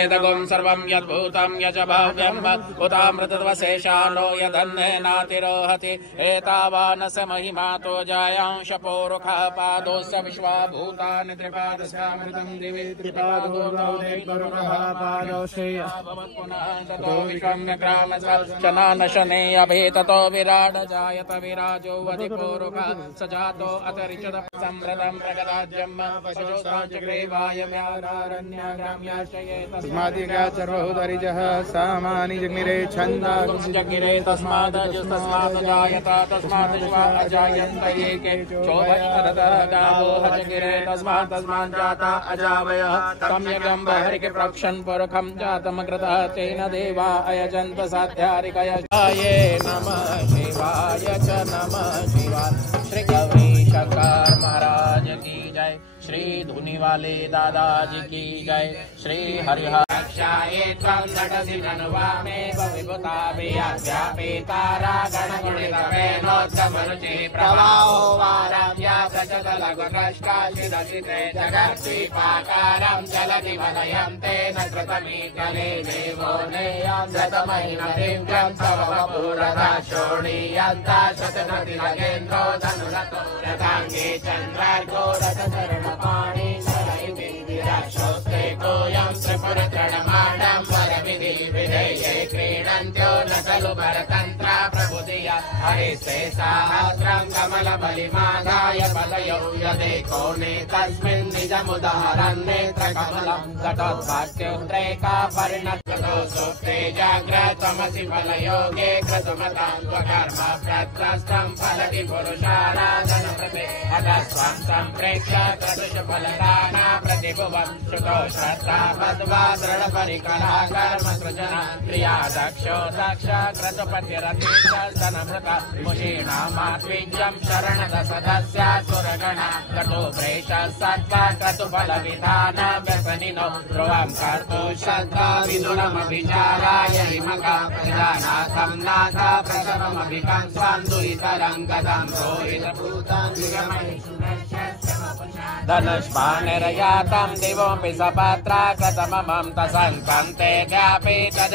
वेदगुं सर्वं यद्भूतं यज भव्यं उतामृतवशेषानो यदन्नेनातिरोहति एतावानस महिमातो जायांश पोरुखः पादोऽस्य विश्वाभूतानि त्रिपादस्यामृतं दिवि त्रिपादो विक्रम्यग्रामशने अभेततो विराड जायत विराजो वधिपोरुखः स जातो अतरिषद सम्रदं प्रगदाज्यं तस्मादिगाचर्वहुदरिजः सामानि जग्निरे छन्दा जग्निरे तस्मात् जायत तस्मात् विश्वा अजायन्त एके चोभस्तरतः गावो हजगिरे तस्मात् जाता अजावयः सम्यगं बहरिके प्रक्षन् पुरखं जातमकृतः तेन देवा अयजन्त साध्यारिकयजाये नमः शिवाय च नमः शिवाय। श्री गौरी शंकर महाराज की जय। श्री धुनी वाले दादाजी की जय। श्री हरिहर रक्षाये त्वं नटसि ननुवामेव विभुता व्यापेतारा गणगुणितवेनोत्तमरुचि प्रवाहो वाराव्या सचदलघुकष्टाशिदशिते जगत्स्वीपाकारं जलधि वलयं तेन कृतमीकले देवो नेयं शतमहिमदिव्यं तव वपुरथा शोणीयन्ता शतनतिलगेन्द्रो धनुरतो रथाङ्गे चन्द्रार्को रथचरणपाणि शरयितिराशोस्ते कोऽयं त्रिपुरतरणमाणं वरविधि विधेये क्रीडन्त्यो न खलु परतन्त्रा प्रबुधिया हरिस्ते साहस्रं कमलबलिमादाय पदयो यदेको नेतस्मिन् निजमुदाहरन् नेत्रकमलं तटोद्भाट्योद्रेका परिणततो सुप्ते जाग्रत्वमसि फलयोगे क्रतुमतां स्वकर्म प्रत्रस्तं फलति पुरुषाराधनप्रते अतस्त्वं सम्प्रेक्ष्य क्रतुषफलदाना प्रतिभुवं श्रुतो श्रद्धा मध्वा दृढपरिकरा कर्म सृजना क्रिया दक्षो दक्ष क्रतुपतिरतीशनमृत मुषीणामात्वीज्यं शरणदसदस्या सुरगणा कटु प्रेष सत्त्वा क्रतुफलविधान व्यसनिनो ध्रुवं कर्तु श्रद्धा विदुरमभिचाराय हिमका प्रजानाथं नाथ प्रसवमभिकं स्वां दुहितरङ्गदं रोहितभूतां धनुष्पाणिर्यातं दिवोऽपि सपत्रा कृतममं तसङ्कन्ते ज्ञापि तज